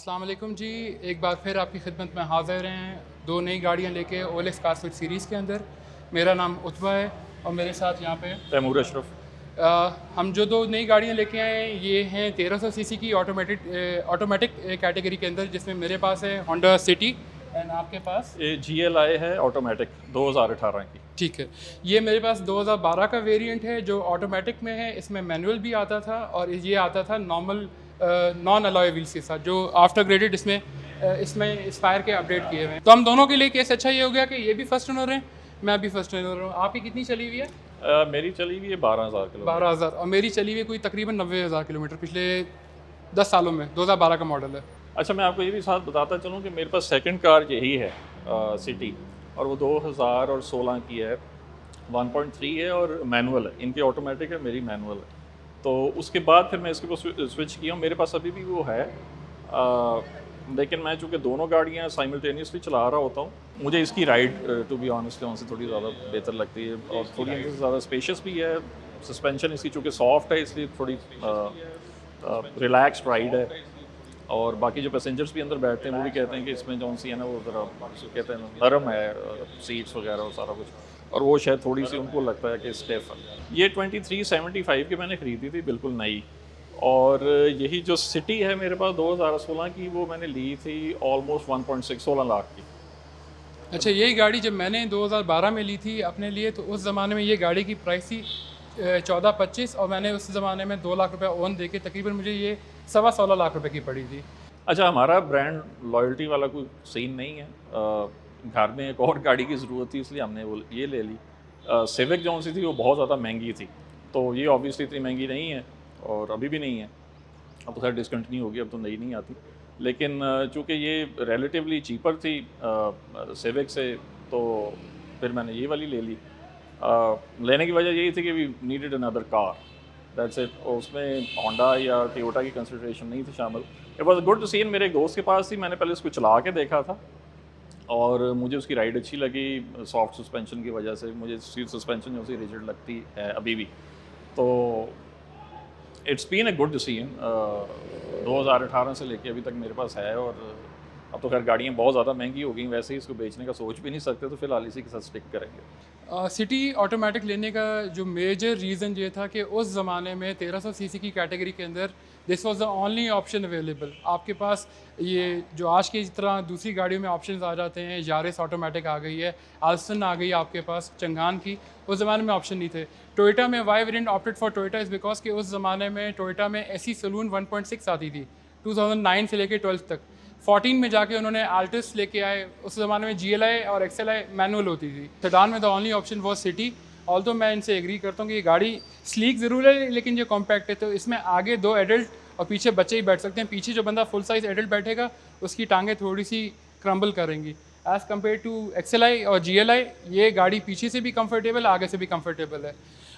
अस्सलाम वालेकुम जी। एक बार फिर आपकी खिदमत में हाज़िर हैं दो नई गाड़ियां लेके ओलेक्स कार स्विफ्ट सीरीज़ के अंदर। मेरा नाम उत्बा है और मेरे साथ यहाँ पे तैमूर अशरफ। हम जो दो नई गाड़ियां लेके आए हैं ये हैं 1300 सीसी की ऑटोमेटिक कैटेगरी के अंदर, जिसमें मेरे पास है होंडा सिटी एंड आपके पास ये GLI है ऑटोमेटिक 2018 की। ठीक है। ये मेरे पास 2012 का वेरिएंट है जो ऑटोमेटिक में है। इसमें मैनुअल भी आता था और ये आता था नॉर्मल नॉन अलॉय व्हील्स के साथ, जो आफ्टर ग्रेडेड इसमें इंस्पायर के अपडेट किए हुए हैं। तो हम दोनों के लिए केस अच्छा ये हो गया कि ये भी फर्स्ट ओनर है, मैं भी फर्स्ट ओनर हूँ। आपकी कितनी चली हुई है? मेरी चली हुई है 12,000 किलो। 12,000। और मेरी चली हुई है कोई तकरीबन 90,000 किलोमीटर पिछले 10 सालों में। 2012 का मॉडल है। अच्छा, मैं आपको ये भी साथ बताता चलूँ कि मेरे पास सेकंड कार यही है सिटी, और वो 2016 की है, 1.3 है और मैनुअल है। इनकी ऑटोमेटिक है, मेरी मैनुअल है। तो उसके बाद फिर मैं इसके ऊपर स्विच किया हूँ। मेरे पास अभी भी वो है, लेकिन मैं चूँकि दोनों गाड़ियाँ साइमल्टेनियसली चला रहा होता हूँ, मुझे इसकी राइड टू बी ऑनेस्ट उनसे थोड़ी ज़्यादा बेहतर लगती है और थोड़ी इनसे ज़्यादा स्पेशियस भी है। सस्पेंशन इसकी चूँकि सॉफ्ट है इसलिए थोड़ी रिलैक्स्ड राइड है। और बाकी जो पैसेंजर्स भी अंदर बैठते हैं वो भी कहते हैं कि इसमें जो सी है ना वो ज़रा कहते हैं नरम है, सीट्स वगैरह और सारा कुछ, और वो शायद थोड़ी सी उनको लगता है कि स्टेफ है। ये 2375 की मैंने ख़रीदी थी, बिल्कुल नई। और यही जो सिटी है मेरे पास 2016 की, वो मैंने ली थी ऑलमोस्ट 16 लाख की। अच्छा, यही गाड़ी जब मैंने 2012 में ली थी अपने लिए, तो उस ज़माने में ये गाड़ी की प्राइस थी 14-25, और मैंने उस ज़माने में 2 लाख रुपए ओन दे के तकरीबन मुझे ये 16.25 लाख रुपए की पड़ी थी। अच्छा, हमारा ब्रांड लॉयल्टी वाला कोई सीन नहीं है। घर में एक और गाड़ी की ज़रूरत थी इसलिए हमने वो ये ले ली। सिविक जो सी थी वो बहुत ज़्यादा महंगी थी, तो ये ऑब्वियसली इतनी महंगी नहीं है और अभी भी नहीं है। अब तो खैर डिसकंटिन्यू होगी, अब तो नई नहीं आती। लेकिन चूँकि ये रिलेटिवली चीपर थी सिविक से, तो फिर मैंने ये वाली ले ली। लेने की वजह यही थी कि we needed another car, that's it. उसमें होंडा या टोयोटा की कंसिडरेशन नहीं थी शामिल। It was good to see. मेरे एक दोस्त के पास थी, मैंने पहले उसको चला के देखा था और मुझे उसकी राइड अच्छी लगी। सॉफ्ट सस्पेंशन की वजह से मुझे सीट सस्पेंशन जो सी रिजिड लगती है अभी भी। तो it's been a good decision. 2018 से लेके अभी तक मेरे पास है, और अब तो खैर गाड़ियाँ बहुत ज़्यादा महंगी हो गई, वैसे ही इसको बेचने का सोच भी नहीं सकते, तो फिलहाल इसी के साथ स्टिक करेंगे। सिटी ऑटोमेटिक लेने का जो मेजर रीज़न ये था कि उस ज़माने में 1300 सीसी की कैटेगरी के अंदर this was the only option available. आपके पास ये जो आज की तरह दूसरी गाड़ियों में ऑप्शंस आ जाते हैं, यारिस ऑटोमेटिक आ गई है, आल्सन आ गई है आपके पास, चंगान की, उस ज़माने में ऑप्शन नहीं थे। टोयोटा में why variant opted for Toyota is because कि उस ज़माने में टोयोटा में एसी सलून 1.6 आती थी 2009 से लेकर 12 तक। 14 में जाके उन्होंने आल्टिस लेके आए। उस ज़माने में GLI और XLI मैनुअल होती थी। सेडान में the only option was city. Although मैं इनसे एग्री करता हूँ कि ये गाड़ी स्लीक ज़रूर है लेकिन ये कॉम्पैक्ट है, तो इसमें आगे 2 एडल्ट और पीछे बच्चे ही बैठ सकते हैं। पीछे जो बंदा फुल साइज़ एडल्ट बैठेगा उसकी टांगें थोड़ी सी क्रम्बल करेंगी। एज़ कम्पेयर टू XLI और GLI, ये गाड़ी पीछे से भी कम्फर्टेबल, आगे से भी कम्फर्टेबल है।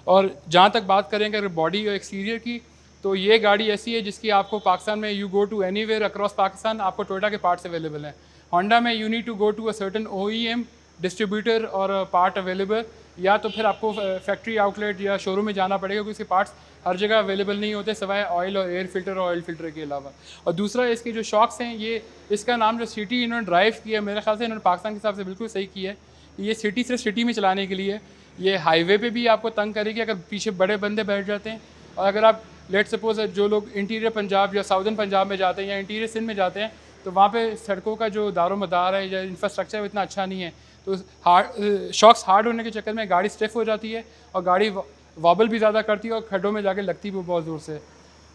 और जहाँ तक बात करेंगे अगर बॉडी और एक्सटीरियर की, तो ये गाड़ी ऐसी है जिसकी आपको पाकिस्तान में you go to anywhere across Pakistan आपको टोयोटा के पार्ट्स अवेलेबल हैं। होंडा में you need to go to a certain OEM distributor और पार्ट अवेलेबल, या तो फिर आपको फैक्ट्री आउटलेट या शोरूम में जाना पड़ेगा, क्योंकि उसके पार्ट्स हर जगह अवेलेबल नहीं होते सिवाय ऑयल और एयर फिल्टर और ऑयल फिल्टर के अलावा। और दूसरा इसके जो शॉक्स हैं, ये इसका नाम जो सिटी इन्होंने ड्राइव किया है, मेरे ख्याल से इन्होंने पाकिस्तान के हिसाब से बिल्कुल सही किया है। ये सिटी से सिटी में चलाने के लिए, ये हाईवे पे भी आपको तंग करेगी अगर पीछे बड़े बंदे बैठ जाते हैं। और अगर आप लेट सपोज जो लोग इंटीरियर पंजाब या साउदर्न पंजाब में जाते हैं या इंटीरियर सिंध में जाते हैं, तो वहाँ पे सड़कों का जो दारोमदार है या इंफ्रास्ट्रक्चर है इतना अच्छा नहीं है, तो शॉक्स हार्ड होने के चक्कर में गाड़ी स्टिफ हो जाती है और गाड़ी वॉबल भी ज़्यादा करती है और खड्डों में जाके लगती भी बहुत ज़ोर से।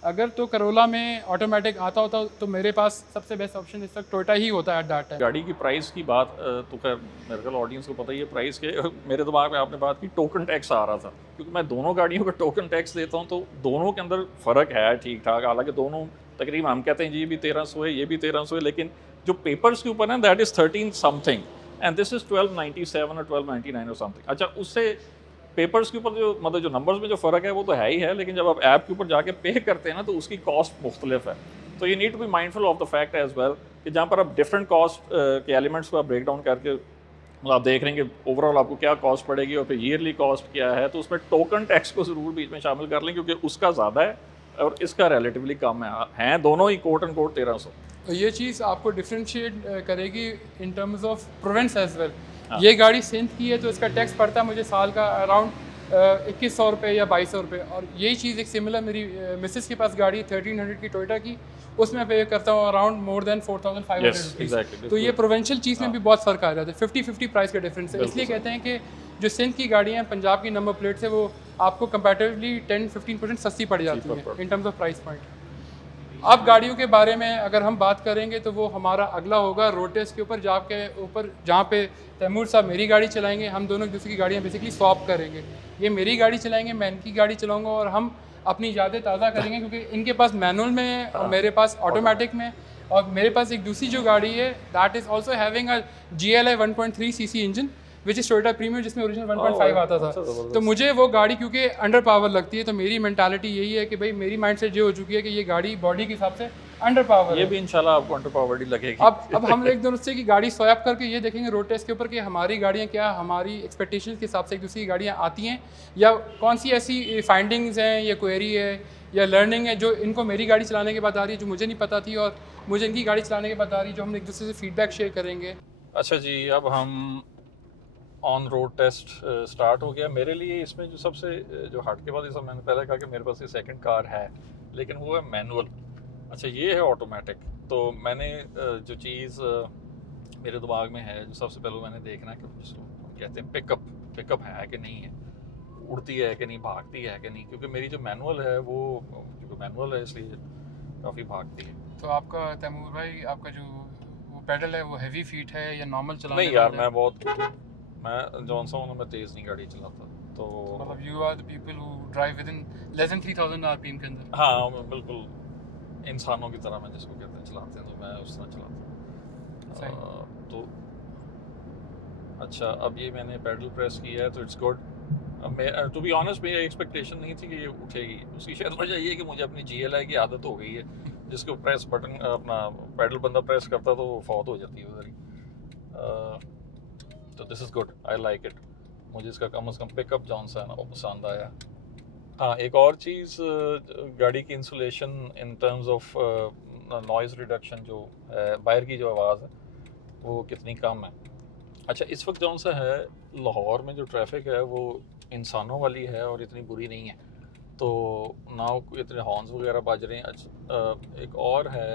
अगर तो करोला में ऑटोमेटिक आता होता तो मेरे पास सबसे बेस्ट ऑप्शन इस वक्त टोयोटा ही होता है एट दैट टाइम। गाड़ी की प्राइस की बात तो खैर मेरे ख्याल ऑडियंस को पता ही है प्राइस के। मेरे दिमाग में आपने बात की टोकन टैक्स आ रहा था, क्योंकि मैं दोनों गाड़ियों का टोकन टैक्स देता हूँ, तो दोनों के अंदर फ़र्क है ठीक ठाक। हालांकि दोनों तकरीबन हम कहते हैं जी ये भी 1300 है, ये भी 1300 है, लेकिन जो पेपर्स के ऊपर है that is 13 something and this is 1297 और 1299 और समथिंग। अच्छा, उससे पेपर्स के ऊपर जो मतलब जो नंबर्स में जो फ़र्क है वो तो है ही है, लेकिन जब आप ऐप के ऊपर जाके पे करते हैं ना तो उसकी कॉस्ट मुख्तलिफ है। तो you need to be mindful of the fact as well कि जहाँ पर आप डिफरेंट कॉस्ट के एलिमेंट्स को आप ब्रेक डाउन करके मतलब आप देख रहे हैं कि ओवरऑल आपको क्या कॉस्ट पड़ेगी और फिर ईयरली कॉस्ट क्या है, तो उसमें टोकन टैक्स को ज़रूर बीच में शामिल कर लें, क्योंकि उसका ज़्यादा है और इसका रिलेटिवली कम है। हैं दोनों ही कोट एंड कोट 1300। ये चीज़ आपको डिफ्रेंशिएट करेगी in terms of provenance as well. हाँ। ये गाड़ी सिंध की है तो इसका टैक्स पड़ता है मुझे साल का अराउंड 2100 रुपये या 2200 रुपये। और यही चीज़ एक सिमिलर मेरी मिसेस के पास गाड़ी 1300 की टोयोटा की, उसमें पे करता हूँ around more than 4500 Yes, exactly. तो ये प्रोवेंशियल चीज़ में भी बहुत फ़र्क आ जाता है, 50-50 प्राइस का डिफरेंस है। इसलिए कहते हैं कि जो सिंध की गाड़ियाँ पंजाब की नंबर प्लेट से वो आपको कंपैरेटिवली 10-15% सस्ती पड़ जाती हैं इन टर्म्स ऑफ प्राइस पॉइंट। अब गाड़ियों के बारे में अगर हम बात करेंगे तो वो हमारा अगला होगा रोड टेस्ट के ऊपर, जहाँ पे तैमूर साहब मेरी गाड़ी चलाएंगे, हम दोनों एक दूसरे की गाड़ियाँ बेसिकली स्वैप करेंगे। ये मेरी गाड़ी चलाएंगे, मैं इनकी गाड़ी चलाऊंगा और हम अपनी यादें ताज़ा करेंगे, क्योंकि इनके पास मैनुअल में है और मेरे पास ऑटोमेटिक में। और मेरे पास एक दूसरी जो गाड़ी है that is also having a GLI 1.3 cc engine which is Toyota premier, जिसमें ओरिजिनल 1.5 आता था। तो मुझे वो गाड़ी क्योंकि अंडर पावर लगती है, तो मेरी मेंटालिटी यही है कि भाई मेरी माइंड सेट ये हो चुकी है कि ये गाड़ी बॉडी के हिसाब से अंडर पावर ये भी इंशाल्लाह आपको अंडर पावर्ड ही लगेगी। अब हम एक दूसरे की गाड़ी स्वैप करके ये देखेंगे रोड टेस्ट के ऊपर कि हमारी गाड़ियाँ क्या हमारी एक्सपेक्टेशन के हिसाब से एक दूसरी की गाड़ियाँ आती हैं, या कौन सी ऐसी फाइंडिंग्स हैं या क्वेरी है या लर्निंग है जो इनको मेरी गाड़ी चलाने के बाद आ रही है, जो मुझे नहीं पता थी, और मुझे इनकी गाड़ी चलाने के बाद आ रही है, जो हम एक दूसरे से फीडबैक शेयर करेंगे। अच्छा जी, अब हम ऑन रोड टेस्ट स्टार्ट हो गया। मेरे लिए इसमें जो सबसे जो हट के बाद, जैसा मैंने पहले कहा कि मेरे पास ये सेकंड कार है, लेकिन वो है मैनुअल। अच्छा, ये है ऑटोमेटिक। तो मैंने जो चीज़ मेरे दिमाग में है, जो सबसे पहले मैंने देखना है कि जिसको हम कहते हैं पिकअप है कि नहीं है, उड़ती है कि नहीं, भागती है कि नहीं, क्योंकि मेरी जो मैनुअल है वो क्योंकि मैनुअल है इसलिए काफ़ी भागती है। तो आपका तैमूर भाई, आपका जो वो पेडल है वो हैवी फीट है या नॉर्मल चलाने नहीं यार, मैं जौन सा हूँ, मैं तेज़ नहीं गाड़ी चलाता। तो मतलब you are the people who drive within less than 3000 RPM के अंदर। हाँ, मैं बिल्कुल इंसानों की तरह, मैं जिसको कहते हैं चलाते हैं, तो मैं उस तरह चलाता हूँ। तो अच्छा, अब ये मैंने पेडल प्रेस किया है तो it's good. To be honest, मेरी एक्सपेक्टेशन नहीं थी कि ये उठेगी। उसकी शायद वजह ये है कि मुझे अपनी GLI की आदत हो गई है, जिसको प्रेस बटन अपना पेडल बंदा प्रेस करता तो वो फौत हो जाती है उधर ही। तो this is good, I like it. मुझे इसका कम से कम पिकअप जौन सा है ना वो पसंद आया। हाँ, एक और चीज़, गाड़ी की insulation in terms of noise reduction, जो है बाहर की जो आवाज़ है वो कितनी कम है। अच्छा, इस वक्त जौन सा है लाहौर में जो ट्रैफिक है वो इंसानों वाली है और इतनी बुरी नहीं है, तो ना इतने हॉर्न्स वगैरह बज रहे हैं। अच्छा, एक और है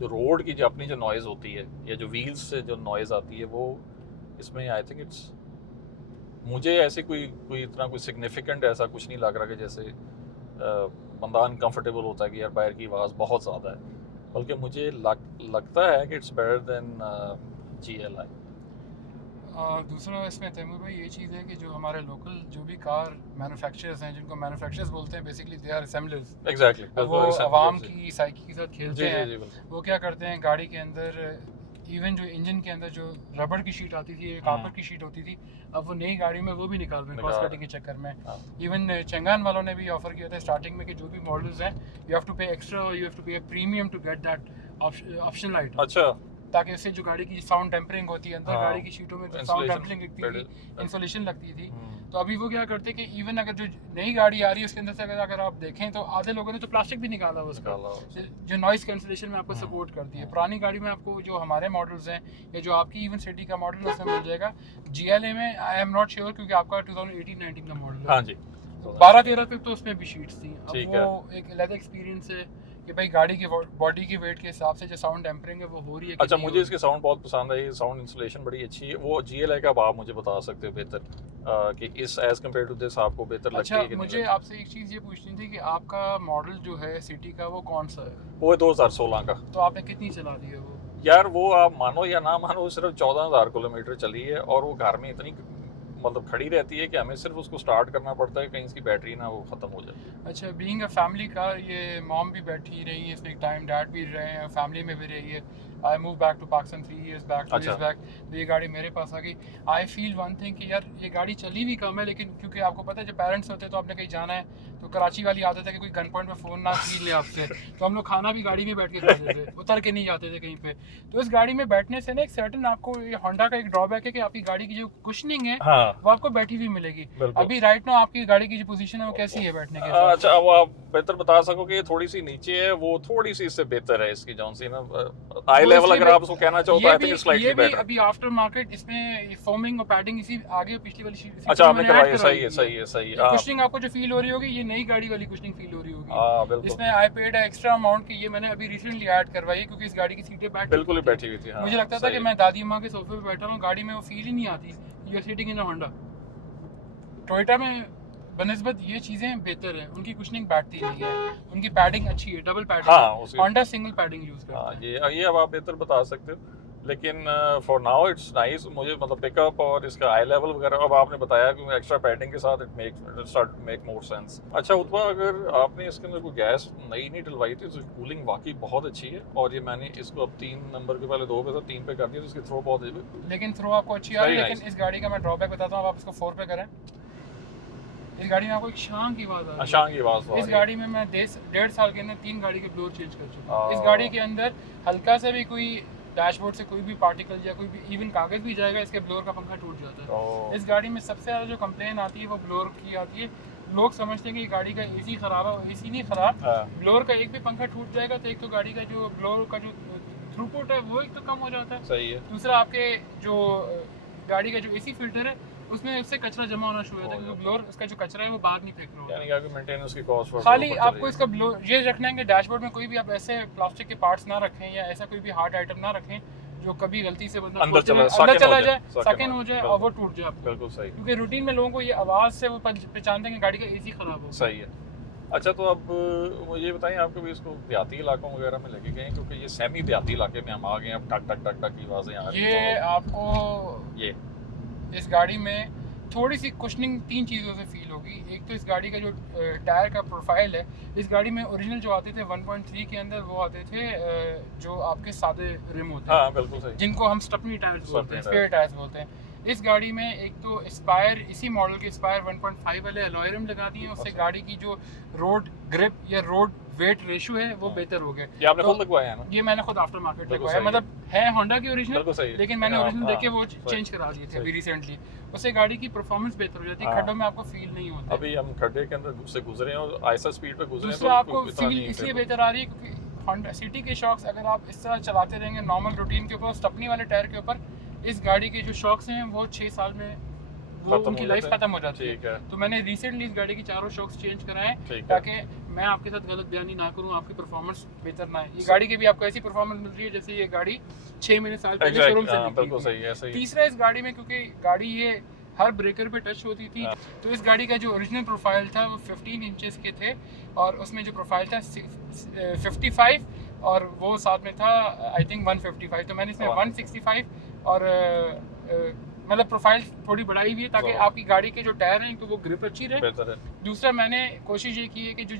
जो रोड की जो अपनी जो नॉइज़ होती है या जो व्हील्स से जो नॉइज़ आती है, वो इसमें आई थिंक इट्स, मुझे ऐसे कोई इतना कोई सिग्निफिकेंट ऐसा कुछ नहीं लग रहा कि जैसे बंदा अनकंफर्टेबल होता है कि यार बाहर की आवाज़ बहुत ज़्यादा है, बल्कि मुझे लगता है कि इट्स बेटर देन GLI। और दूसरा इसमें तैमूर भाई ये चीज़ है कि जो हमारे लोकल जो भी कार मैन्युफैक्चरर्स हैं, जिनको मैन्युफैक्चरर्स बोलते हैं, basically they are assemblers. Exactly, वो आवाम की साइकी के साथ खेलते हैं। जी, वो क्या करते हैं, गाड़ी के अंदर इवन जो इंजन के अंदर जो रबड़ की शीट आती थी, कॉपर की शीट होती थी, अब वो नई गाड़ी में वो भी निकाल रहे हैं कॉस्ट कटिंग के चक्कर में। इवन चंगान वालों ने भी ऑफर किया था स्टार्टिंग में कि जो भी मॉडल्स हैं, you have to pay extra, you have to pay premium to get that optional item. अच्छा, ताकि उससे जो गाड़ी की साउंड टेम्परिंग होती है, अंदर हाँ, गाड़ी की शीटों में जो साउंड टेम्परिंग लगती थी, इंसुलेशन लगती थी, तो अभी वो क्या करते कि इवन अगर जो नई गाड़ी आ रही है उसके अंदर से अगर आप देखें तो आधे लोगों ने तो प्लास्टिक भी निकाला उसका, जो नॉइस कैंसिलेशन में आपको सपोर्ट करती है। पुरानी गाड़ी में आपको जो हमारे मॉडल्स हैं या जो आपकी इवन सिटी का मॉडल है उसमें मिल जाएगा। GLA में आई एम नॉट श्योर, क्योंकि आपका 2018-19 का मॉडल है। हाँ जी, 12-13 पे तो उसमें भी शीट्स थी। ठीक अब वो एक अलग एक्सपीरियंस है कि भाई गाड़ी की बॉडी की वेट के हिसाब से जो साउंड टेम्परिंग है वो हो रही है। अच्छा, मुझे इसके साउंड बहुत पसंद है, ये साउंड इंसुलेशन बड़ी अच्छी है। वो GLI का आप मुझे बता सकते हो बेहतर कि इस एज कम्पेयर टू दिस आपको बेहतर लगती है कि नहीं? मुझे आपसे एक चीज़ ये पूछनी थी कि आपका मॉडल जो है सिटी का वो कौन सा है? वो है 2016 का। तो आपने कितनी चला दी है वो? यार वो आप मानो या ना मानो, सिर्फ 14,000 किलोमीटर चली है और वो घर में इतनी मतलब खड़ी रहती है कि हमें सिर्फ उसको स्टार्ट करना पड़ता है, कहीं इसकी बैटरी ना वो ख़त्म हो जाए। अच्छा, बीइंग अ फैमिली कार, ये मॉम भी बैठी रही है इसमें एक टाइम, डैड भी रहे हैं, फैमिली में भी रही है। I move back to Pakistan 3 years back, 2 years back, तो ये गाड़ी मेरे पास आ गई। आई फील वन थिंग कि यार ये गाड़ी चली भी कम है, लेकिन क्योंकि आपको पता है जब पेरेंट्स होते हैं तो आपने कहीं जाना है तो कराची वाली आदत है कि कोई गन पॉइंट पे फ़ोन ना छीन ले आपसे, तो हम लोग खाना भी गाड़ी में बैठ के खाते थे, उतर के नहीं जाते थे कहीं पे। तो इस गाड़ी में बैठने से ना एक सर्टेन आपको ये होंडा का एक ड्रॉबैक है कि आपकी गाड़ी की जो कुशनिंग है हाँ वो आपको बैठी हुई मिलेगी। बिल्कुल। अभी राइट नाउ आपकी गाड़ी की जो पोजीशन है वो कैसी है बैठने के हिसाब से? अच्छा, अब आप बेहतर बता सको कि ये थोड़ी सी नीचे है, वो थोड़ी सी इससे बेहतर है इसकी जौन सी ना आई वो लेवल, इसलिए अगर आप उसको कहना चाहो तो आई थिंक स्लाइटली ये भी बेटर। अभी आफ्टर मार्केट इसमें फोमिंग और पैडिंग इसी आगे पिछली वाली सीट अच्छा में आपने मैंने करवाई ऐड है, सही है करवाई सही है सही है। हाँ कुशनिंग आपको जो फील हो रही होगी ये नई गाड़ी वाली कुशनिंग फील हो रही होगी। हाँ बिल्कुल इसमें आई पेड एक्स्ट्रा अमाउंट की, ये मैंने अभी रिसेंटली ऐड करवाई है क्योंकि इस गाड़ी की सीटें बिल्कुल ही बैठी हुई थी। हाँ मुझे लगता था कि मैं दादी अम्मा के सोफे पे बैठा हूँ, गाड़ी में वो फील ही नहीं आती, you are sitting in a Honda. Toyota में बनस्बत ये चीज़ें बेहतर है, उनकी कुशनिंग बैठती नहीं है, उनकी पैडिंग अच्छी है, डबल पैडिंग। हाँ उसी होंडा सिंगल पैडिंग यूज़ करता हाँ है। ये अब आप बेहतर बता सकते हो, लेकिन फॉर नाउ इट्स नाइस। मुझे मतलब पिकअप और इसका आई लेवल वगैरह अब आपने बताया कि एक्स्ट्रा पैडिंग के साथ इट मेक मोर सेंस। अच्छा उत्पा, अगर आपने इसके अंदर कोई गैस नई नहीं डलवाई थी तो कूलिंग वाकई बहुत अच्छी है, और ये मैंने इसको अब 3 नंबर के पहले 2 पे था 3 पे कर दिया, तो इसकी थ्रो बहुत है। लेकिन थ्रो आपको अच्छी आ रही है, Very लेकिन इस गाड़ी का मैं ड्रॉबैक बताता हूँ, अब आप इसको 4 पे करें, इस गाड़ी में आपको एक शान की आवाज़ आ रही है। शान की आवाज़ इस गाड़ी में मैं 1.5 साल के अंदर 3 गाड़ी के ब्लोअर चेंज कर चुका हूँ। इस हाँ। गाड़ी के अंदर हल्का सा भी कोई डैशबोर्ड से कोई भी पार्टिकल या कोई भी इवन कागज भी जाएगा, इसके ब्लोअर का पंखा टूट जाता है। ओह, इस गाड़ी में सबसे ज़्यादा जो कंप्लेन आती है वो ब्लोअर की आती है। लोग समझते हैं कि गाड़ी का एसी ख़राब है, एसी नहीं ख़राब, हाँ, ब्लोअर का एक भी पंखा टूट जाएगा तो एक तो गाड़ी का जो ब्लोअर का जो थ्रूपुट है वो एक तो कम हो जाता है, सही है। दूसरा आपके जो गाड़ी का जो एसी फिल्टर है उसमें उससे कचरा जमा होना शुरू हो जाता है, क्योंकि ब्लोअर उसका जो कचरा है वो बाहर नहीं फेंक रहा होता। यानी कि आपकी मेंटेनेंस की कॉस्ट खाली आपको इसका ये रखना है कि डैशबोर्ड में कोई भी आप ऐसे प्लास्टिक के पार्ट्स ना रखें या ऐसा कोई भी हार्ड आइटम ना रखें जो कभी गलती से बंदा अंदर अंदर चला जाए, सकिन सकिन हो जाए और वो टूट जाए आपको। बिल्कुल सही क्योंकि रूटीन में लोगों को ये आवाज़ से वो पहचानते हैं कि गाड़ी का एसी खराब हो। सही है। अच्छा तो अब मुझे ये बताइए, आप कभी इसको देहाती इलाकों वगैरह में लेके गए, क्योंकि ये सेमी देहाती इलाके में हम आ गए, अब टक टक टक टक की आवाज़ें आ रही ये हैं, आपको ये इस गाड़ी में थोड़ी सी कुशनिंग 3 चीज़ों से फील होगी। एक तो इस गाड़ी का जो टायर का प्रोफाइल है, इस गाड़ी में ओरिजिनल जो आते थे 1.3 के अंदर वो आते थे जो आपके सादे रिम होते हैं, हाँ बिल्कुल सही, जिनको हम स्टपनी टायर्स बोलते हैं, स्टपनी स्पेयर टायर्स बोलते हैं। इस गाड़ी में एक तो एस्पायर, इसी मॉडल के एस्पायर 1.5 वाले अलॉय रिम लगा दिए हैं, उससे अच्छा। गाड़ी की जो रोड ग्रिप या रोड वेट रेशियो है वो बेहतर हो गया। ये आपने तो खुद लगवाया है ना? ये मैंने खुद आफ्टर मार्केट बिल्कुल लगवाया, सही मतलब है होंडा की ओरिजिनल, बिल्कुल सही है। लेकिन मैंने हाँ, ओरिजिनल हाँ, देख के वो सही। चेंज करा दिए थे सही। अभी रिसेंटली। उससे गाड़ी की परफॉर्मेंस बेहतर हो जाती है, हाँ। खड्डों में आपको फील नहीं होता। अभी हम खड्डे के अंदर से गुजरे हैं और ऐसा स्पीड पे गुजरे हैं, दूसरा आपको इतना फील नहीं इसलिए feel बेहतर आ रही है क्योंकि होंडा सिटी के शॉक्स अगर आप इस तरह चलाते रहेंगे नॉर्मल रूटीन के ऊपर, स्टपनी वाले टायर के ऊपर, इस गाड़ी के जो शॉक्स हैं वो 6 साल में वो खत्म उनकी हो लाइफ जाते हैं। खत्म हो जाती ठीक है। है, तो मैंने रिसेंटली इस गाड़ी की चारों शॉक्स चेंज कराए ठीक है। ताकि मैं आपके साथ गलत बयानी ना करूं, आपकी परफॉर्मेंस बेहतर ना है। ये गाड़ी की भी आपको ऐसी परफॉर्मेंस मिल रही है जैसे ये गाड़ी 6 महीने साल पहले शोरूम Exactly, से हाँ, निकली बिल्कुल थी। सही है, सही है। तीसरा इस गाड़ी में क्योंकि गाड़ी ये हर ब्रेकर पे टच होती थी, हाँ। तो इस गाड़ी का जो ओरिजिनल प्रोफाइल था वो 15 इंचेस के थे और उसमें जो प्रोफाइल था 55 और वो साथ में था आई थिंक 155, तो मैंने इसमें 165 और मतलब प्रोफाइल थोड़ी बढ़ाई हुई है ताकि So- आपकी गाड़ी के जो टायर हैं तो वो ग्रिप अच्छी रहे। बेहतर है। दूसरा मैंने कोशिश ये की है कि जो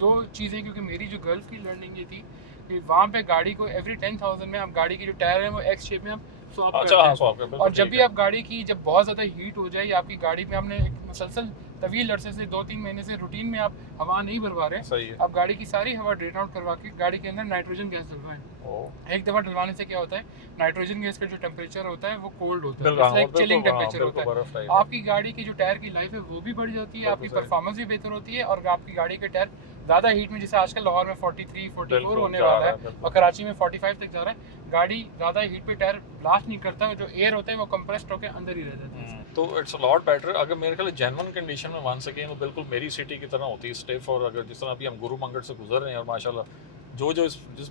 2 चीज़ें, क्योंकि मेरी जो गल्फ की लर्निंग ये थी कि वहाँ पे गाड़ी को एवरी 10,000 में आप गाड़ी के जो टायर हैं वो एक्स शेप में आप स्वैप अच्छा करते हाँ हैं। स्वाप कर, बिल्कुल और जब ठीक भी है। आप गाड़ी की जब बहुत ज़्यादा हीट हो जाए या आपकी गाड़ी में हमने एक मुसलसल तवील अरसे से 2-3 महीने से रूटीन में आप हवा नहीं भरवा रहे, सही है। आप गाड़ी की सारी हवा ड्रेन आउट करवा के गाड़ी के अंदर नाइट्रोजन गैस डलवाएं। ओह, एक दफ़ा डलवाने से क्या होता है, नाइट्रोजन गैस का जो टेम्परेचर होता है वो कोल्ड होता है, बिल्कुल, लाइक चिलिंग बिल्कुल, हाँ, टेम्परेचर होता बिल्कुल है। बर्फ टाइप। आपकी गाड़ी की जो टायर की लाइफ है वो भी बढ़ जाती है, बिल्कुल आपकी सही। परफॉर्मेंस भी बेहतर होती है और आपकी गाड़ी के टायर ज़्यादा हीट में, जैसे आजकल लाहौर में 43, 44 बिल्कुल होने जा वाला रहा है, है बिल्कुल। और कराची में 45 तक जा रहा है, गाड़ी ज़्यादा हीट पे टायर ब्लास्ट नहीं करता, जो एयर होता है वो कंप्रेस्ड होकर अंदर ही रह जाता है। तो इट्स अ लॉट बेटर। अगर मेरे ख्याल जेन्युइन कंडीशन में मान सकें तो बिल्कुल मेरी सिटी की तरह होती है स्टिफ, और अगर जिस तरह अभी हम गुरु मंगट से गुजर रहे हैं और माशाल्लाह जो जिस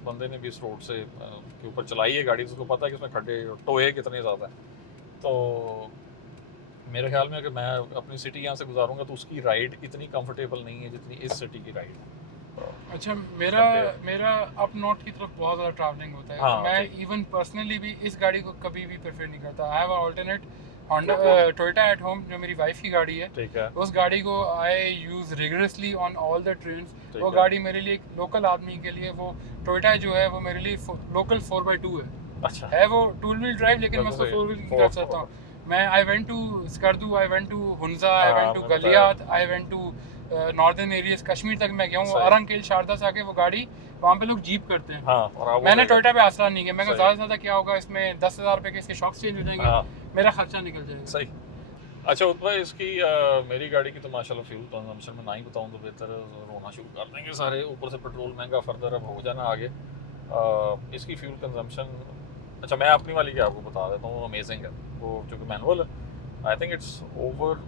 बंदे ने भी इस रोड से के ऊपर चलाई है गाड़ी, उसको पता है कि इसमें खड्डे टोए कितने ज़्यादा हैं। तो मेरे ख्याल में अगर मैं अपनी सिटी यहाँ से गुजारूंगा तो उसकी राइड इतनी कंफर्टेबल नहीं है जितनी इस सिटी की राइड है। अच्छा, मेरा अप नॉर्थ की तरफ बहुत ज़्यादा ट्रैवलिंग होता है, हाँ, तो मैं इवन पर्सनली भी इस गाड़ी को कभी भी प्रेफर नहीं करता। I have a alternate Honda Toyota at home जो मेरी वाइफ की गाड़ी है, ठीक है, उस गाड़ी को I use rigorously on all the trains. ठीक वो है। गाड़ी मेरे लिए एक लोकल आदमी के लिए, वो टोयोटा जो है वो मेरे लिए लोकल 4x2 है अच्छा वो 2 व्हील ड्राइव, लेकिन मैं उसको बिल्कुल 4 व्हील सही। कर सकता हूँ। मैं I went to Skardu, I went to Hunza, I हाँ, वेंट टू आपने Galiyat, I went to northern areas, Kashmir तक मैं गया हूँ। सही। औरंगजेब शारदा से आके वो गाड़ी वहाँ पे लोग जीप करते हैं। हाँ, और आप वो मैंने ले गए। टोयोटा पे आसरा नहीं किया, मैं सही। ज़्यादा से ज़्यादा क्या होगा इसमें 10,000 रुपये के इसके शॉक्स चेंज हो जाएंगे, हाँ, मेरा खर्चा निकल जाएगा। सही। अच्छा उत्पा, इसकी मेरी गाड़ी की तो माशाल्लाह फ्यूल कंजम्पशन में ना ही बताऊँ तो बेहतर है, रोना शुरू कर देंगे सारे। ऊपर से पेट्रोल महंगा, फर्दर अब हो जाना आगे। इसकी फ्यूल कंजम्पशन, अच्छा मैं अपनी वाली की आपको बता देता हूँ, अमेजिंग है वो, चूँकि मैनुअल है। आई think it's over,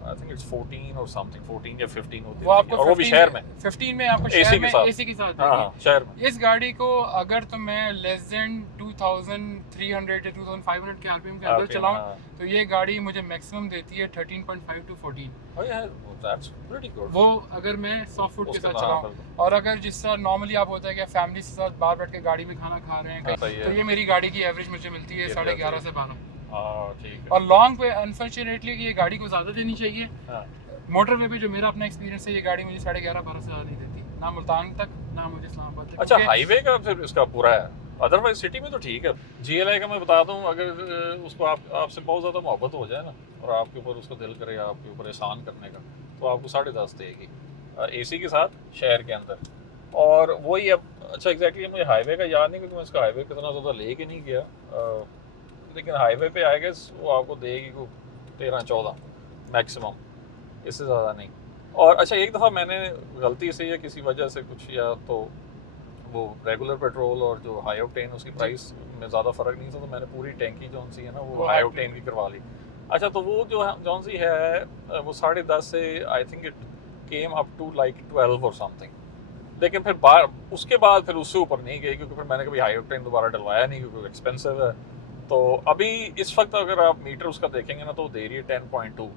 I think it's 14 और समथिंग, 14 या 15 होती वो है, आपको और वो भी 15 शहर में 15 में आपको AC शहर के में साथ। एसी के साथ हाँ देगी। हाँ, शहर में। इस गाड़ी को अगर तो मैं लेस देन 2300 या 2500 के आरपीएम के अंदर RPM, चलाऊं हाँ। तो ये गाड़ी मुझे मैक्सिमम देती है 13.5 to 14। Oh yeah, that's pretty good. वो अगर मैं सॉफ्ट फूड के उसके साथ हाँ, चलाऊं। बिल्कुल। और अगर जिस तरह नॉर्मली आप होता है कि फैमिली के साथ बाहर बैठ के गाड़ी में खाना खा रहे हैं हाँ, कहीं, सही है। तो ये मेरी गाड़ी की एवरेज मुझे मिलती है ये 11.5 से 12। हाँ, ठीक है। और लॉन्ग पे अनफॉर्चुनेटली ये गाड़ी को ज़्यादा देनी चाहिए। हाँ, मोटरवे पे जो मेरा अपना एक्सपीरियंस है, ये गाड़ी मुझे 11.5-12 से ज़्यादा नहीं देती, ना मुल्तान तक ना मुझे इस्लामाबाद तक। अच्छा क्योंकि हाईवे का फिर इसका पूरा है, अदरवाइज सिटी में तो ठीक है। GLI का मैं बता दूं, अगर उसको आपसे बहुत ज़्यादा मोहब्बत हो जाए ना, और आपके ऊपर उसको दिल करे आपके ऊपर एहसान करने का, तो आपको 10.5 देगी AC के साथ शहर के अंदर। और वही अब, अच्छा एग्जैक्टली मुझे हाईवे का याद नहीं, क्योंकि मैं इसका हाईवे कितना ज़्यादा लेके नहीं गया, लेकिन हाईवे पे आएगा वो आपको देगी को 13-14 मैक्सिमम, इससे ज़्यादा नहीं। और अच्छा एक दफ़ा मैंने गलती से या किसी वजह से कुछ, या तो वो रेगुलर पेट्रोल और जो हाई ऑक्टेन उसकी प्राइस में ज़्यादा फ़र्क नहीं था, तो मैंने पूरी टैंकी जौन सी है ना वो हाई ऑक्टेन की करवा ली। अच्छा तो वो जो जौन सी है वो 10.5 से I think it came up to like 12 और समथिंग, लेकिन फिर उसके बाद फिर उससे ऊपर नहीं गई, क्योंकि फिर मैंने कभी हाई ऑक्टेन दोबारा डलवाया नहीं, क्योंकि एक्सपेंसिव है। तो अभी इस वक्त अगर आप मीटर उसका देखेंगे ना, तो दे रही है 10.2,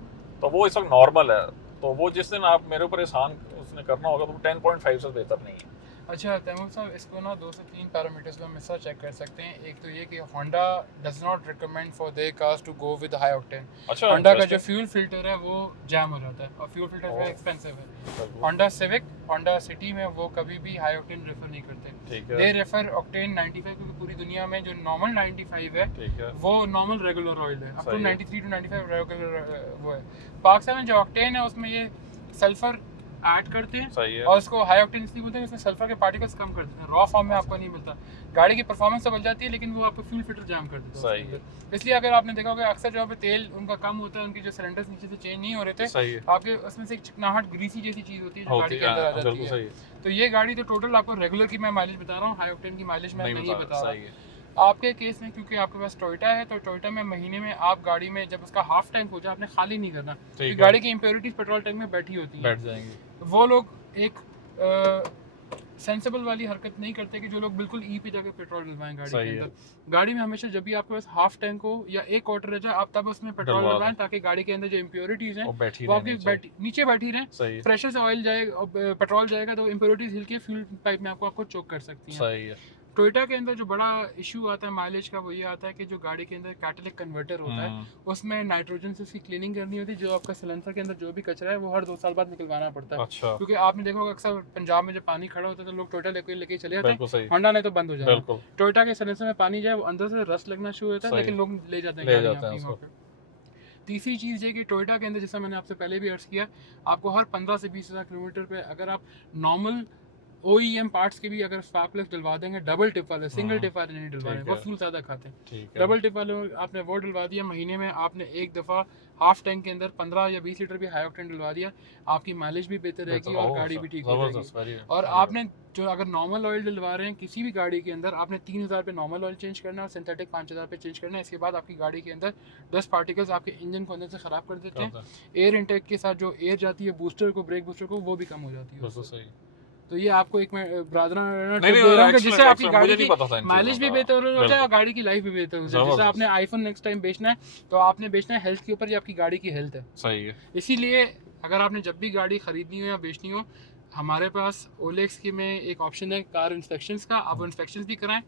तो वो इस वक्त नॉर्मल है। तो वो जिस दिन आप मेरे ऊपर एहसान उसने करना होगा, तो 10.5 से बेहतर नहीं है। अच्छा तैमूर साहब, इसको ना 2 से 3 पैरामीटर्स में हम इसका चेक कर सकते हैं। एक तो ये कि Honda does not recommend for their cars to go with high octane. अच्छा, होंडा का जो interesting। फ्यूल फिल्टर है वो जैम हो जाता है, और फ्यूल फिल्टर ओह। very एक्सपेंसिव है। चलो, होंडा सिविक, होंडा सिटी में वो कभी भी हाई ऑक्टेन रेफर नहीं करते। ठीक दे है, रेफर ऑक्टेन 95, क्योंकि पूरी दुनिया में जो नॉर्मल 95 है ठीक है, वो नॉर्मल रेगुलर ऑयल है। अप टू सही है। 93 टू 95 रेगुलर वो है। पाकिस्तान में जो ऑक्टेन है उसमें ये सल्फर ऐड करते हैं, सही है। और इसको हाई ऑक्टेन इसलिए बोलते हैं इसमें सल्फर के पार्टिकल्स कम कर देते हैं, रॉ फॉर्म में आपको नहीं मिलता। गाड़ी की परफॉर्मेंस तो बढ़ जाती है, लेकिन वो आपको फ्यूल फिल्टर जाम कर देता है सही उसके है। अंदर। इसलिए अगर आपने देखा होगा अक्सर जहाँ पे तेल उनका कम होता है, उनके जो सिलेंडर्स नीचे से चेंज नहीं हो रहे थे, सही है, आपके उसमें से एक चिकनाहट ग्रीसी जैसी चीज़ होती है जो होती गाड़ी के है, अंदर आ हाँ, जाती बिल्कुल है। सही है। तो ये गाड़ी तो टोटल आपको रेगुलर की मैं माइलेज बता रहा हूँ, हाई ऑक्टेन की माइलेज मैं नहीं बता रहा। सही है, आपके केस में क्योंकि आपके पास टोयोटा है, तो टोयोटा में महीने में आप गाड़ी में जब उसका हाफ टैंक हो जाए, आपने खाली नहीं करना, क्योंकि है। गाड़ी की इम्प्योरिटीज पेट्रोल टैंक में बैठी होती हैं। बैठ जाएंगे। वो लोग एक सेंसिबल वाली हरकत नहीं करते कि जो लोग बिल्कुल ई पे जाकर पेट्रोल डलवाएं गाड़ी सही के है। अंदर। गाड़ी में हमेशा जब भी आपके पास हाफ टैंक हो या एक क्वार्टर रह जाए, आप तब उसमें पेट्रोल डलवा डलवाएं, दें। ताकि गाड़ी के अंदर जो इम्प्योरिटीज हैं और बैठी वो रहनी आपकी चाहिए। नीचे बैठी रहें। सही है, प्रेशर से ऑयल जाएगा और पेट्रोल जाएगा, तो इम्प्योरिटीज हिल के फ्यूल पाइप में आपको चोक कर सकती हैं। सही है। टोयोटा के अंदर जो बड़ा इशू आता है माइलेज का, वो ये आता है कि जो गाड़ी के अंदर कैटालिटिक कन्वर्टर होता है, उसमें नाइट्रोजन से उसकी क्लीनिंग करनी होती है। जो आपका सिलेंडर के अंदर जो भी कचरा है वो हर 2 साल बाद निकलवाना पड़ता है। अच्छा, क्योंकि आपने देखा होगा अक्सर पंजाब में जब पानी खड़ा होता है तो लोग टोयोटा लेके चले जाते बिल्कुल हैं, सही, होंडा ने तो बंद हो जाना। बिल्कुल टोयोटा के सिलेंडर में पानी जाए वो अंदर से रस्ट लगना शुरू होता है, सही। लेकिन लोग ले जाते हैं ले गाड़ियाँ जाते हैं अपनी उसको। वहाँ पे। तीसरी चीज़ ये कि टोयोटा के अंदर, जैसा मैंने आपसे पहले भी अर्ज किया, आपको हर 15 से 20 हज़ार किलोमीटर पे अगर आप नॉर्मल OEM पार्ट्स के भी अगर स्पार्क प्लग्स डलवा देंगे, डबल टिप वाले, सिंगल टिप वाले नहीं डलवा रहे, ठीक वो है। फ्यूल ज़्यादा खाते हैं। ठीक है, डबल टिप वाले आपने वो डलवा दिया, महीने में आपने एक दफ़ा हाफ टैंक के अंदर 15 या 20 लीटर भी हाई ऑक्टेन डलवा दिया, आपकी माइलेज भी बेहतर रहेगी और गाड़ी भी ठीक हो जाएगी। जबरदस्त, वेरी और आपने जो अगर नॉर्मल ऑयल डलवा रहे हैं किसी भी गाड़ी के अंदर, आपने 3,000 पे नॉर्मल ऑयल चेंज करना है और सिंथेटिक 5,000 पे चेंज करना है। इसके बाद आपकी गाड़ी के अंदर डस्ट पार्टिकल्स आपके इंजन को अंदर से ख़राब कर देते हैं। एयर इनटेक के साथ जो एयर जाती है बूस्टर को, ब्रेक बूस्टर को, वो भी कम हो जाती है बिल्कुल उससे। सही। तो ये आपको एक मैं ब्रादरा नहीं, जिससे आपकी excellent, गाड़ी मुझे की नहीं पता था इन माइलेज चीज़ों भी का। बेहतर हो जाए बिल्कुल। और गाड़ी की लाइफ भी बेहतर हो जाए। जैसे जबरदस्त। आपने आईफोन नेक्स्ट टाइम बेचना है, तो आपने बेचना है हेल्थ के ऊपर, या आपकी गाड़ी की हेल्थ है। सही है, इसीलिए अगर आपने जब भी गाड़ी खरीदनी हो या बेचनी हो, हमारे पास ओलेक्स की में एक ऑप्शन है कार इंस्पेक्शंस का। आप वो इंस्पेक्शंस भी कराएं।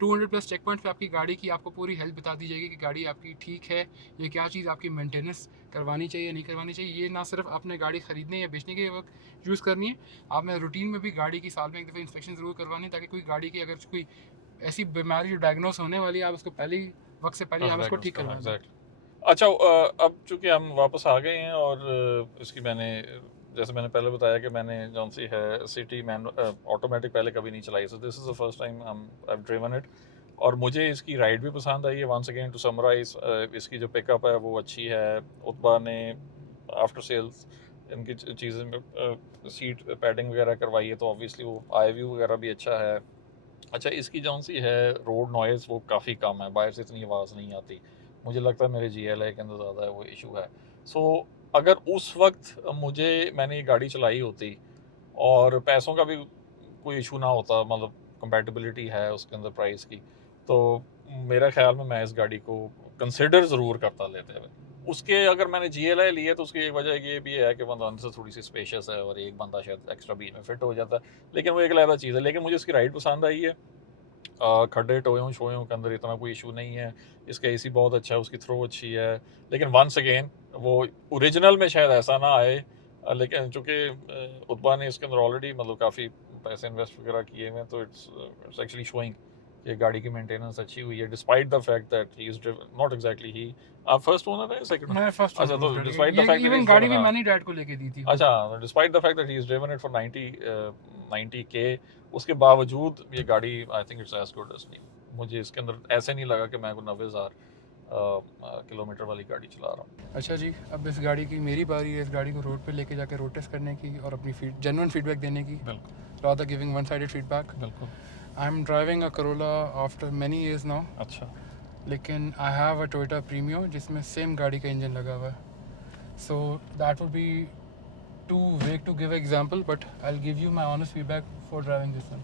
200+ चेक पॉइंट पे आपकी गाड़ी की आपको पूरी हेल्थ बता दी जाएगी कि गाड़ी आपकी ठीक है, ये क्या चीज़ आपकी मेंटेनेंस करवानी चाहिए नहीं करवानी चाहिए। ये ना सिर्फ आपने गाड़ी ख़रीदने या बेचने के वक्त यूज़ करनी है, आपने रूटीन में भी गाड़ी की साल में एक दफ़ा इंस्पेक्शन ज़रूर करवानी है, ताकि कोई गाड़ी की अगर कोई ऐसी बीमारी जो डायग्नोस होने वाली है, आप उसको पहले ही वक्त से पहले आप उसको ठीक करवा दें। अच्छा अब चूंकि हम वापस आ गए हैं और इसकी मैंने जैसे मैंने पहले बताया कि मैंने जौन सी है सिटी मैन ऑटोमेटिक पहले कभी नहीं चलाई, so this is the first time I have driven it, और मुझे इसकी राइड भी पसंद आई है। वंस अगेन टू समराइज, इसकी जो पिकअप है वो अच्छी है। उत्बा ने आफ्टर सेल्स इनकी चीज़ें में सीट पैडिंग वगैरह करवाई है, तो ऑब्वियसली वो आई व्यू वगैरह भी अच्छा है। अच्छा, इसकी जौन सी है रोड नॉइज़ वो काफ़ी कम है, बाहर से इतनी आवाज़ नहीं आती। मुझे लगता है मेरे GLI के अंदर ज़्यादा है वो इशू है। सो अगर उस वक्त मैंने ये गाड़ी चलाई होती और पैसों का भी कोई इशू ना होता, मतलब कंपैटिबिलिटी है उसके अंदर प्राइस की, तो मेरा ख्याल में मैं इस गाड़ी को कंसिडर ज़रूर करता लेते हुए। उसके अगर मैंने GLI ली है तो उसकी एक वजह ये भी है कि मतलब अंदर से थोड़ी सी स्पेशियस है और एक बंदा शायद एक्स्ट्रा बीच में फिट हो जाता है, लेकिन वो एक अलग चीज़ है। लेकिन मुझे इसकी राइड पसंद आई है। खड्डे टोयों शोयों के अंदर इतना कोई इशू नहीं है। इसका AC बहुत अच्छा है, उसकी थ्रो अच्छी है। लेकिन वंस अगेन वो ओरिजिनल में शायद ऐसा ना आए, लेकिन चूँकि उत्पा ने इसके अंदर ऑलरेडी मतलब काफ़ी पैसे इन्वेस्ट वगैरह किए हुए हैं, तो इट्स एक्चुअली शोइंग कि गाड़ी की मेंटेनेंस अच्छी हुई है, despite the fact that he is not exactly he. आप फर्स्ट ओनर है सेकंड? मैं फर्स्ट अच्छा, तो डिस्पाइट द ये फैक्ट दैट इवन इज गाड़ी ड्रिवन, भी हाँ, मैंने ही डैड को लेके दी थी। अच्छा, despite the fact that he is driven it for 90K, उसके बावजूद ये गाड़ी I think it's as good as new. मुझे इसके अंदर ऐसे नहीं लगा कि मैं कोई 90,000 किलोमीटर वाली गाड़ी चला रहा हूँ। अच्छा जी, अब इस गाड़ी की मेरी बारी है इस गाड़ी को रोड पे लेके जाकर रोड टेस्ट करने की और अपनी जेन्युइन फीडबैक देने की, बिल्कुल rather giving one-sided feedback. बिल्कुल। I'm driving a Corolla after many years now, अच्छा, लेकिन I have a Toyota Premio जिसमें सेम गाड़ी का इंजन लगा हुआ है. So that would be too vague to give example, but I'll give you my honest feedback for driving this one.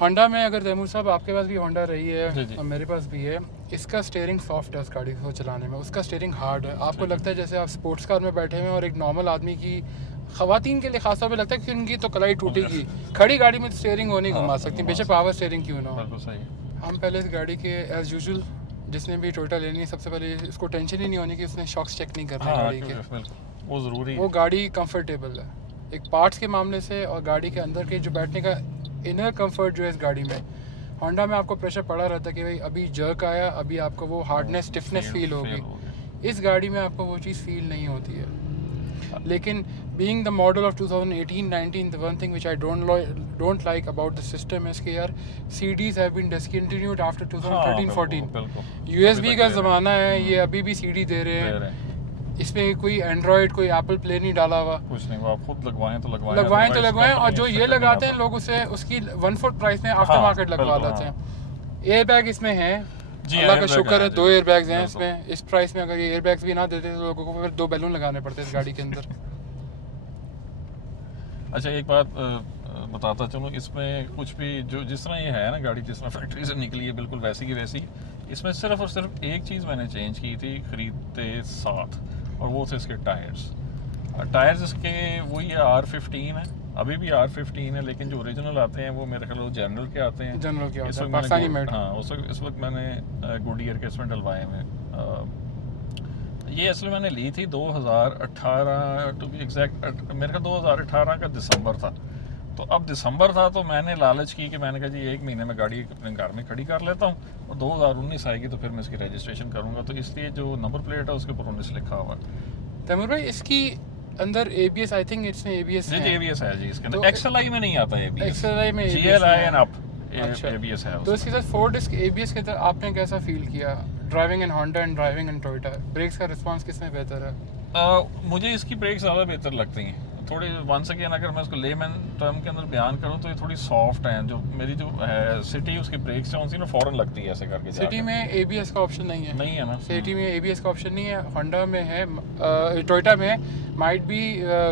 Honda में अगर तैमूर साहब आपके पास भी होंडा रही जी, है जी। और मेरे पास भी है, इसका स्टीयरिंग सॉफ्ट है उस गाड़ी को चलाने में, उसका स्टीयरिंग हार्ड है. आपको लगता है जैसे आप स्पोर्ट्स कार में बैठे हुए हैं और एक नॉर्मल आदमी की, ख़वातीन के लिए खासतौर पे लगता है कि उनकी तो कलाई टूटेगी. खड़ी गाड़ी में स्टीयरिंग वो नहीं घुमा सकती, बेशक पावर स्टीयरिंग क्यों ना हो. बिल्कुल सही। हम पहले इस गाड़ी के एज़ यूजुअल जिसने भी टोयोटा लेनी है, सबसे पहले इसको टेंशन ही नहीं होनी कि उसने शॉक्स चेक नहीं करने हाँ, गाड़ी के. बिल्कुल, वो ज़रूरी वो है। गाड़ी कंफर्टेबल है एक पार्ट्स के मामले से, और गाड़ी के अंदर के जो बैठने का इनर कंफर्ट जो है इस गाड़ी में, होंडा में आपको प्रेशर पड़ा रहता है कि भाई अभी जर्क आया, अभी आपको वो हार्डनेस स्टिफनेस फील होगी. इस गाड़ी में आपको वो चीज़ फील नहीं होती है. लेकिन being the model of 2018-19, the one thing which I don't like about the system है कि यार CDs have been discontinued after 2013-14. USB का ज़माना है, ये अभी भी CD दे रहे हैं. इसमें कोई एंड्रॉयड कोई एप्पल प्ले नहीं डाला हुआ. कुछ नहीं, वो आप खुद लगवाएं तो लगवाएं, लगवाएं और जो ये लगाते हैं लोग उसे उसकी 1/4 प्राइस में आफ्टर मार्केट लगवा देते हैं. एयर बैग इसमें है, अल्लाह का शुक्र है 2 एयर बैग्स हैं इसमें. इस प्राइस में अगर ये एयर बैग्स भी ना देते तो लोगों को फिर 2 बैलून लगाने पड़ते इस गाड़ी के अंदर. अच्छा, एक बात बताता चलो, इसमें कुछ भी जो जिस तरह ये है ना गाड़ी, जिस तरह फैक्ट्री से निकली है बिल्कुल वैसी की वैसी. इसमें सिर्फ और सिर्फ एक चीज़ मैंने चेंज की थी खरीदते साथ, और वो थे इसके टायर्स. टायर्स इसके वही है, R15 है, अभी भी R15 है, लेकिन जो ओरिजिनल आते हैं वो मेरे ख्याल जनरल के आते हैं. जनरल के इस होता है वक्त पाकिस्तानी मैंने मेड. हाँ, इस वक्त मैंने गुडियर के इसमें डलवाए हुए. ये असल मैंने ली थी 2018 टू बी एग्जैक्ट, मेरे ख्याल 2018 का दिसंबर था. तो अब दिसंबर था तो मैंने लालच की कि मैंने कहा जी 1 महीने में गाड़ी अपने घर में खड़ी कर लेता हूँ, और 2019 आएगी तो फिर मैं इसकी रजिस्ट्रेशन करूँगा, तो इसलिए जो नंबर प्लेट है उसके ऊपर 19 लिखा हुआ है. तैमूर भाई इसकी अंदर ABS, आई थिंक इसमें ABS जी, है. ABS है जी इसके अंदर. तो XLI में नहीं आता ABS, XLI में ABS GLI है. एंड अप अच्छा. ABS है तो उसमें. इसके साथ 4 डिस्क ABS के अंदर आपने कैसा फील किया driving in Honda and driving in Toyota? Brakes का रिस्पांस किसमें बेहतर है? मुझे इसकी ब्रेक ज़्यादा बेहतर लगती हैं. थोड़ी वंस अगेन अगर मैं इसको लेमैन टर्म के अंदर बयान करूँ तो ये थोड़ी सॉफ्ट हैं. जो मेरी जो है सिटी, उसकी ब्रेक्स जो सी ना फ़ौरन लगती है ऐसे करके. सिटी में ABS का ऑप्शन नहीं है. नहीं है ना. सिटी में ABS का ऑप्शन नहीं है, होंडा में है, टोयोटा में है. माइट बी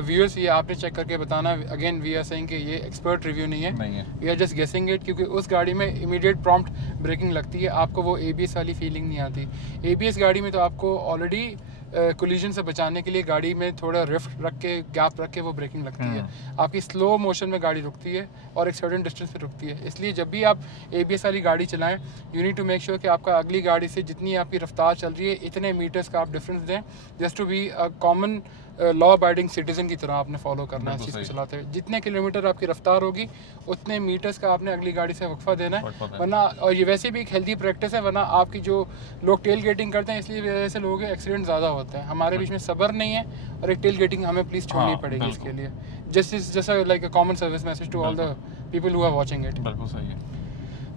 व्यूअर्स, ये आपने चेक करके बताना. अगेन वी आर सेइंग कि ये एक्सपर्ट रिव्यू नहीं है, नहीं है. We are just guessing it, क्योंकि उस गाड़ी में इमीडिएट प्रॉम्प्ट ब्रेकिंग लगती है, आपको वो ABS वाली फीलिंग नहीं आती. ABS गाड़ी में तो आपको ऑलरेडी कोलिजन से बचाने के लिए गाड़ी में थोड़ा रिफ्ट रख के, गैप रख के वो ब्रेकिंग लगती है. आपकी स्लो मोशन में गाड़ी रुकती है और एक सर्टेन डिस्टेंस पे रुकती है. इसलिए जब भी आप ABS वाली गाड़ी चलाएं, you need to make sure कि आपका अगली गाड़ी से जितनी आपकी रफ्तार चल रही है इतने मीटर्स का आप डिफरेंस दें, just to be a common law abiding citizen की तरह आपने फॉलो करना है इस चीज़ को चलाते हुए। जितने किलोमीटर आपकी रफ्तार होगी उतने मीटर्स का आपने अगली गाड़ी से वक्फा देना है, वरना, और ये वैसे भी एक हेल्दी प्रैक्टिस है, वरना आपकी जो लोग टेल गेटिंग करते हैं इसलिए वजह से लोगों के एक्सीडेंट ज़्यादा होते हैं। हमारे बीच में सब्र नहीं है और एक टेल गेटिंग हमें प्लीज़ छोड़नी पड़ेगी इसके लिए, जैसा like a common service message to all the people who are watching it. बिल्कुल सही है।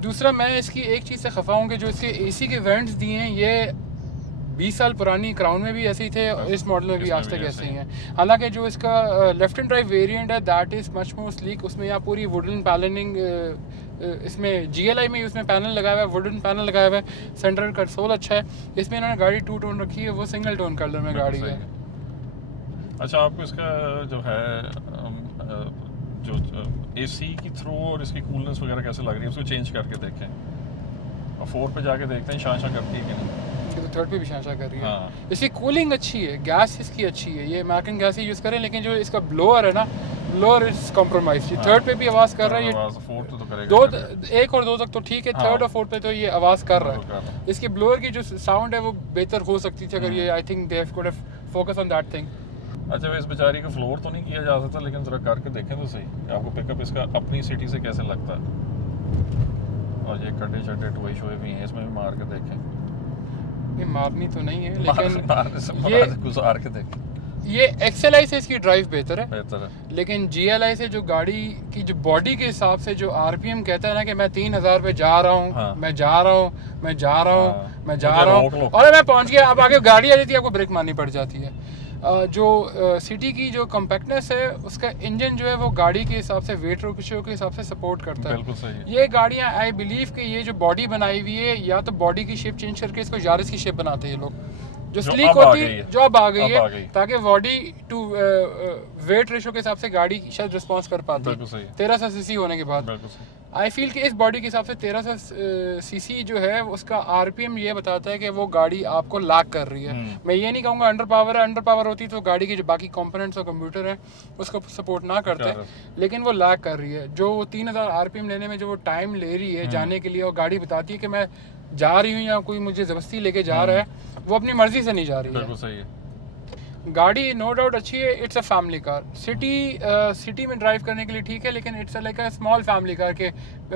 दूसरा, मैं इसकी एक चीज़ से खफा हूँ कि जो इसके एसी के वेंट्स दिए हैं ये 20 साल पुरानी क्राउन में भी ऐसे ही थे और इस मॉडल में भी आज तक ऐसे ही हैं। हालांकि जो इसका लेफ्ट एंड ड्राइव वेरिएंट है that is much more sleek, उसमें यहाँ पूरी वुडन पैनलिंग, इसमें GLI में उसमें पैनल लगाया हुआ है, वुडन पैनल लगाया हुआ है, सेंट्रल कंसोल अच्छा है। इसमें इन्होंने गाड़ी 2 टोन रखी है, वो सिंगल टोन कलर में गाड़ी है। अच्छा, आपको इसका जो है जो AC की थ्रो और इसकी कूलनेस वगैरह कैसे लग रही है, उसको चेंज करके देखें और 4 पे जाके देखते हैं शां करती है कि नहीं। तो थर्ड पे भी शांशा कर रही है। हाँ। इसकी कूलिंग अच्छी है, गैस इसकी अच्छी है, ये अमेरिकन गैस ही यूज़ करें, लेकिन जो इसका ब्लोअर है ना, ब्लोअर इज कॉम्प्रोमाइज। थर्ड पे भी आवाज़ कर रहा है, ये दो, 1 और 2 तक तो ठीक है, थर्ड और फोर्थ पे तो ये आवाज़ कर रहा है। इसकी ब्लोअर की जो साउंड है वो बेहतर हो सकती थी अगर ये, I think they could have focus on that thing. अच्छा, इस बेचारी का फ्लोर तो नहीं किया जा सकता, लेकिन जरा करके देखें तो सही आपको पिकअप इसका अपनी सिटी से कैसे लगता है। और ये कटे शटे टोए शोए भी हैं, इसमें भी मार के देखें। ये मारनी तो नहीं है, लेकिन ये गुजार के देखें। ये XLI से इसकी ड्राइव बेहतर है, लेकिन GLI से जो गाड़ी की जो बॉडी के हिसाब से जो RPM कहता है ना कि मैं 3000 पे जा रहा हूँ, हाँ। मैं जा रहा हूँ, मैं जा रहा हूँ, हाँ। मैं जा रहा हूँ, और मैं पहुँच गया, अब आगे गाड़ी आ जाती है, आपको ब्रेक मारनी पड़ जाती है। जो सिटी की जो कम्पैक्टनेस है, उसका इंजन जो है वो गाड़ी के हिसाब से, वेट रेशियो के हिसाब से सपोर्ट करता है। बिल्कुल सही है। ये गाड़ियाँ, आई बिलीव कि ये जो बॉडी बनाई हुई है, या तो बॉडी की शेप चेंज करके इसको यारिस की शेप बनाते हैं ये लोग, जो स्लीक होती है, जो अब आ गई है, ताकि बॉडी टू वेट रेशियो के हिसाब से गाड़ी शायद रिस्पॉन्स कर पाती है 1300 सीसी होने के बाद। आई फील कि इस बॉडी के हिसाब से 1300 सीसी जो है उसका RPM ये बताता है कि वो गाड़ी आपको लैग कर रही है। मैं ये नहीं कहूँगा अंडर पावर है, अंडर पावर होती तो गाड़ी के जो बाकी कंपोनेंट्स और कंप्यूटर है उसको सपोर्ट ना करते, लेकिन वो लैग कर रही है। जो 3000 RPM लेने में जो वो टाइम ले रही है जाने के लिए, और गाड़ी बताती है कि मैं जा रही हूँ या कोई मुझे ज़बरदस्ती लेके जा रहा है, वो अपनी मर्जी से नहीं जा रही है। सही है। गाड़ी नो डाउट अच्छी है, it's a family car. City में ड्राइव करने के लिए ठीक है, लेकिन it's like a small family car के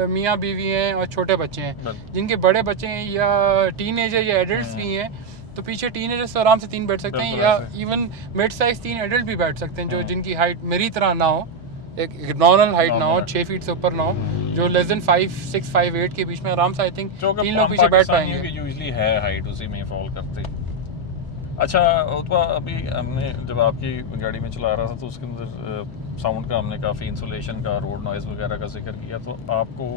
मियाँ बीवी हैं और छोटे बच्चे हैं। जिनके बड़े बच्चे हैं या टीनेजर या एडल्ट्स भी हैं, तो पीछे टीनेजर्स तो आराम से 3 बैठ सकते हैं, या इवन मिड साइज 3 एडल्ट भी बैठ सकते हैं, जो जिनकी हाइट मेरी तरह ना हो, एक नॉर्मल हाइट ना हो, 6 फीट से ऊपर ना हो, जो लेस देन 5'6", 5'8" के बीच में आराम से आई थिंक 3 लोग पीछे बैठ पाएंगे। यूजुअली है हाइट उसी में फॉल करते। अच्छा उत्पा, अभी हमने जब आपकी गाड़ी में चला रहा था तो उसके अंदर साउंड का हमने काफ़ी इंसुलेशन का, रोड नॉइज़ वगैरह का जिक्र किया, तो आपको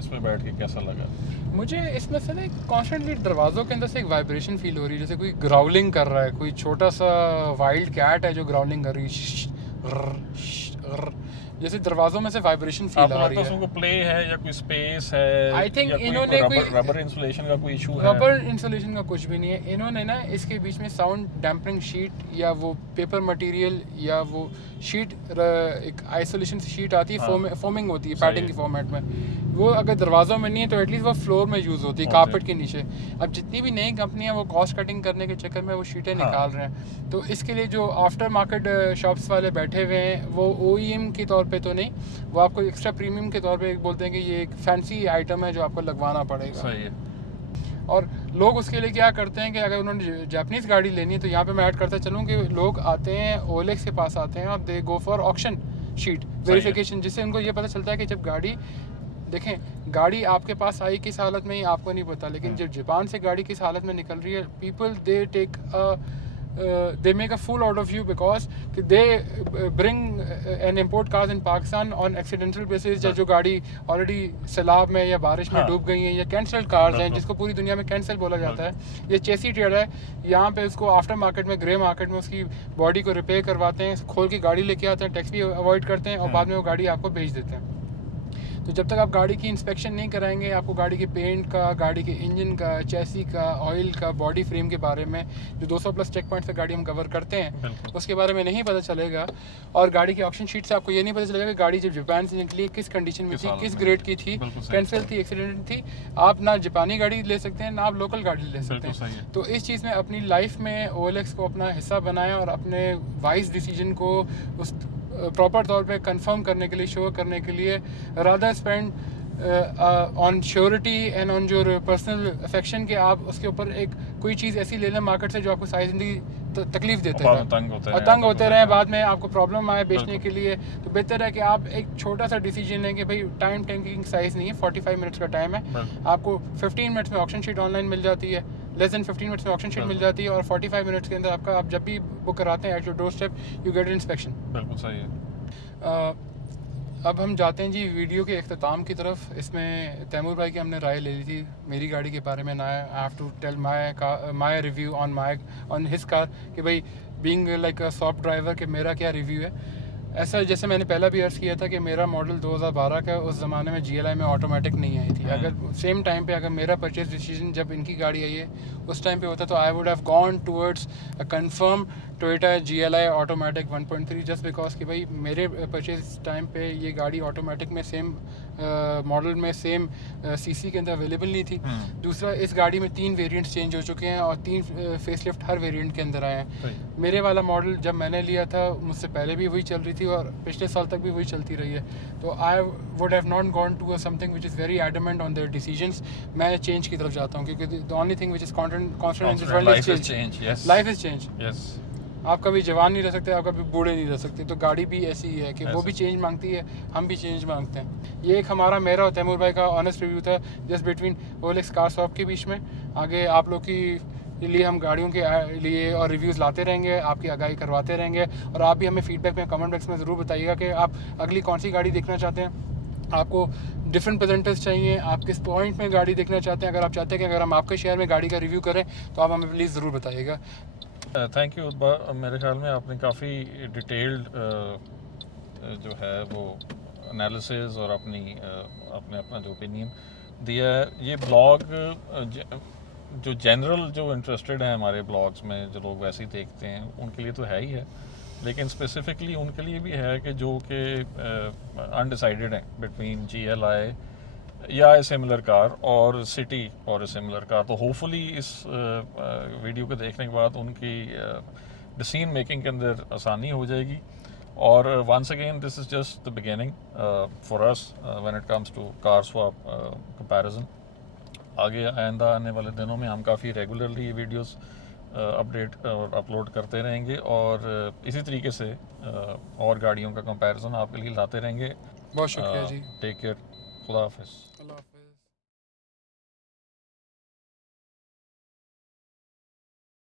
इसमें बैठ के कैसा लगा? मुझे इसमें से ना कॉन्स्टेंटली दरवाज़ों के अंदर से एक वाइब्रेशन फील हो रही है, जैसे कोई ग्राउलिंग कर रहा है, कोई छोटा सा वाइल्ड कैट है जो ग्राउलिंग कर रही है, जैसे दरवाज़ों में से वाइब्रेशन फील आ रही है। उसको प्ले है या कोई स्पेस है? आई थिंक इन्होंने कोई रबर इंसुलेशन का कोई इशू है? रबर इंसुलेशन का कुछ भी नहीं है। इन्होंने ना इसके बीच में साउंड डैम्पिंग शीट या वो पेपर मटेरियल या वो शीट, एक आइसोलेशन शीट आती है, फोमिंग होती है पैडिंग की फॉर्मेट में, वो अगर दरवाज़ों में नहीं है तो एटलीस्ट वो फ्लोर में यूज़ होती है, कारपेट के नीचे। अब जितनी भी नई कंपनियां वो कॉस्ट कटिंग करने के चक्कर में वो शीटें निकाल रहे हैं, तो इसके लिए जो आफ्टर मार्केट शॉप्स वाले बैठे हुए हैं वो OEM के तौर पे तो नहीं, वो आपको एक्स्ट्रा प्रीमियम के तौर पे बोलते हैं कि ये एक फैंसी आइटम है जो आपको लगवाना पड़ेगा। सही है। और लोग उसके लिए क्या करते हैं कि अगर उन्होंने जापानीज़ गाड़ी लेनी है, तो यहाँ पे मैं ऐड करता चलूँ कि लोग आते हैं OLX के पास आते हैं और they go for auction sheet verification, जिससे उनको ये पता चलता है कि जब गाड़ी, देखें गाड़ी आपके पास आई किस हालत में ही आपको नहीं पता, लेकिन जब जापान से गाड़ी किस हालत में निकल रही है, people they take they make a fool out of you because they bring and import cars in Pakistan on accidental basis, या जो गाड़ी ऑलरेडी सैलाब में या बारिश में डूब गई हैं, या कैंसल्ड कार्स हैं जिसको पूरी दुनिया में कैंसिल बोला जाता है, ये चेसी ट्रेड है। यहाँ पे उसको आफ्टर मार्केट में, ग्रे मार्केट में उसकी बॉडी को रिपेयर करवाते हैं, खोल के गाड़ी लेके आते हैं, टैक्स भी अवॉइड करते हैं और बाद में वो गाड़ी आपको भेज देते हैं। तो तो जब तक आप गाड़ी की इंस्पेक्शन नहीं कराएंगे, आपको गाड़ी के पेंट का, गाड़ी के इंजन का, चैसी का, ऑयल का, बॉडी फ्रेम के बारे में जो 200 प्लस चेक पॉइंट्स गाड़ी हम कवर करते हैं उसके बारे में नहीं पता चलेगा। और गाड़ी की ऑप्शन शीट से आपको ये नहीं पता चलेगा कि गाड़ी जब जापान से निकली किस कंडीशन में थी, किस ग्रेड की थी, कैंसिल थी, एक्सीडेंट थी। आप ना जापानी गाड़ी ले सकते हैं, ना आप लोकल गाड़ी ले सकते हैं। तो इस चीज़ में अपनी लाइफ में OLX को अपना हिस्सा बनाएं और अपने वाइज डिसीजन को उस प्रॉपर तौर पे कंफर्म करने के लिए, शो करने के लिए, rather spend on surety and on your personal affection के आप उसके ऊपर एक कोई चीज़ ऐसी ले लें मार्केट से जो आपको सारी ज़िंदगी तकलीफ देते हैं, तंग होते रहे, बाद में आपको प्रॉब्लम आए बेचने के लिए। तो बेहतर है कि आप एक छोटा सा डिसीजन लें कि भाई टाइम टेकिंग साइज़ नहीं है, 45 मिनट्स का टाइम है, आपको 15 मिनट्स में ऑक्शन शीट ऑनलाइन मिल जाती है, लेस देन 15 मिनट्स में ऑक्शन शीट मिल जाती है, और 45 मिनट्स के अंदर आपका, आप जब भी बुक कराते हैं at your door step you get inspection. बिल्कुल सही है। अब हम जाते हैं जी वीडियो के अख्ताम की तरफ। इसमें तैमूर भाई की हमने राय ले ली थी मेरी गाड़ी के बारे में, ना I have to tell my review on his car कि भाई being like a soft driver कि मेरा क्या रिव्यू है। ऐसा जैसे मैंने पहला भी अर्ज़ किया था कि मेरा मॉडल 2012 का, उस ज़माने में GLI में ऑटोमेटिक नहीं आई थी। अगर सेम टाइम पे अगर मेरा परचेज डिसीजन जब इनकी गाड़ी आई है उस टाइम पे होता तो I would have gone towards a confirm Toyota GLI automatic 1.3, just because कि भाई मेरे परचेज टाइम पे ये गाड़ी ऑटोमेटिक में सेम मॉडल में सेम CC के अंदर अवेलेबल नहीं थी। दूसरा, इस गाड़ी में 3 वेरिएंट्स चेंज हो चुके हैं और 3 फेसलिफ्ट हर वेरिएंट के अंदर आए हैं। मेरे वाला मॉडल जब मैंने लिया था मुझसे पहले भी वही चल रही थी और पिछले साल तक भी वही चलती रही है। तो I would have not gone to something which is very adamant on their decisions. मैं चेंज की तरफ जाता हूँ क्योंकि the only thing which is constant is life is change. आप कभी जवान नहीं रह सकते, आप कभी बूढ़े नहीं रह सकते। तो गाड़ी भी ऐसी ही है कि वो भी चेंज मांगती है, हम भी चेंज मांगते हैं। ये एक हमारा, मेरा और तैमूर भाई का ऑनेस्ट रिव्यू था just between OLX car shop के बीच में। आगे आप लोग की लिए हम गाड़ियों के लिए और रिव्यूज़ लाते रहेंगे, आपकी आगाही करवाते रहेंगे, और आप भी हमें फीडबैक में कमेंट बॉक्स में ज़रूर बताइएगा कि आप अगली कौन सी गाड़ी देखना चाहते हैं, आपको डिफरेंट प्रेजेंटर्स चाहिए, आप किस पॉइंट में गाड़ी देखना चाहते हैं। अगर आप चाहते हैं कि अगर हम आपके शहर में गाड़ी का रिव्यू करें तो आप हमें प्लीज़ ज़रूर बताइएगा। Thank you Utba. मेरे ख्याल में आपने काफ़ी डिटेल्ड जो है वो एनालिसिस और अपने अपना जो ओपिनियन दिया है। ये ब्लॉग जो जनरल जो इंटरेस्टेड हैं हमारे ब्लॉग्स में, जो लोग वैसे ही देखते हैं, उनके लिए तो है ही है, लेकिन स्पेसिफिकली उनके लिए भी है कि जो कि अनडिसाइडेड हैं बिटवीन GLI या ए सिमिलर कार और सिटी और ए सिमिलर कार। तो होपफुली इस वीडियो को देखने के बाद उनकी डिसीजन मेकिंग के अंदर आसानी हो जाएगी। और once again this is just the beginning for us when it comes to car swap comparison. आगे आइंदा आने वाले दिनों में हम काफ़ी रेगुलरली ये वीडियोस अपडेट और अपलोड करते रहेंगे और इसी तरीके से और गाड़ियों का कंपैरिजन आपके लिए लाते रहेंगे। बहुत शुक्रिया जी। टेक केयर, खुदा हाफिज़।